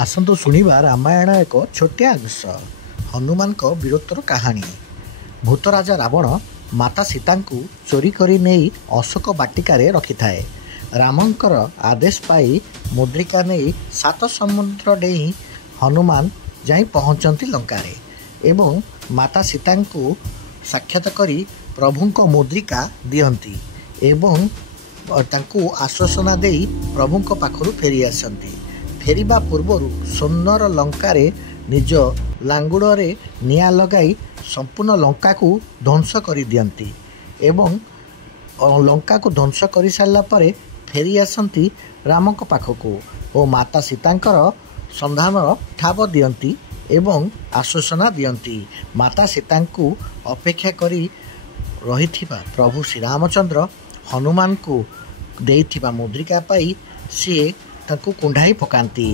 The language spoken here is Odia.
ଆସନ୍ତୁ ଶୁଣିବା ରାମାୟଣ ଏକ ଛୋଟିଆ ଅଂଶ। ହନୁମାନଙ୍କ ବୀରତ୍ୱର କାହାଣୀ। ଭୂତରାଜା ରାବଣ ମାତା ସୀତାଙ୍କୁ ଚୋରି କରି ନେଇ ଅଶୋକ ବାଟିକାରେ ରଖିଥାଏ। ରାମଙ୍କର ଆଦେଶ ପାଇ ମୁଦ୍ରିକା ନେଇ 7 ସମୁଦ୍ର ଡେଇଁ ହନୁମାନ ଯାଇ ପହଞ୍ଚନ୍ତି ଲଙ୍କାରେ ଏବଂ ମାତା ସୀତାଙ୍କୁ ସାକ୍ଷାତ କରି ପ୍ରଭୁଙ୍କ ମୁଦ୍ରିକା ଦିଅନ୍ତି ଏବଂ ତାଙ୍କୁ ଆଶ୍ୱାସନା ଦେଇ ପ୍ରଭୁଙ୍କ ପାଖରୁ ଫେରି ଆସନ୍ତି। ଫେରିବା ପୂର୍ବରୁ ସୁନ୍ଦର ଲଙ୍କାରେ ନିଜ ଲାଙ୍ଗୁଡ଼ରେ ନିଆଁ ଲଗାଇ ସମ୍ପୂର୍ଣ୍ଣ ଲଙ୍କାକୁ ଧ୍ୱଂସ କରିଦିଅନ୍ତି ଏବଂ ଲଙ୍କାକୁ ଧ୍ୱଂସ କରିସାରିଲା ପରେ ଫେରି ଆସନ୍ତି ରାମଙ୍କ ପାଖକୁ ଓ ମାତା ସୀତାଙ୍କର ସନ୍ଧାନର ଠାବ ଦିଅନ୍ତି ଏବଂ ଆଶ୍ୱାସନା ଦିଅନ୍ତି। ମାତା ସୀତାଙ୍କୁ ଅପେକ୍ଷା କରି ରହିଥିବା ପ୍ରଭୁ ଶ୍ରୀରାମଚନ୍ଦ୍ର ହନୁମାନଙ୍କୁ ଦେଇଥିବା ମୁଦ୍ରିକା ପାଇ ସିଏ ତାଙ୍କୁ କୁଣ୍ଢାଇ ପକାନ୍ତି।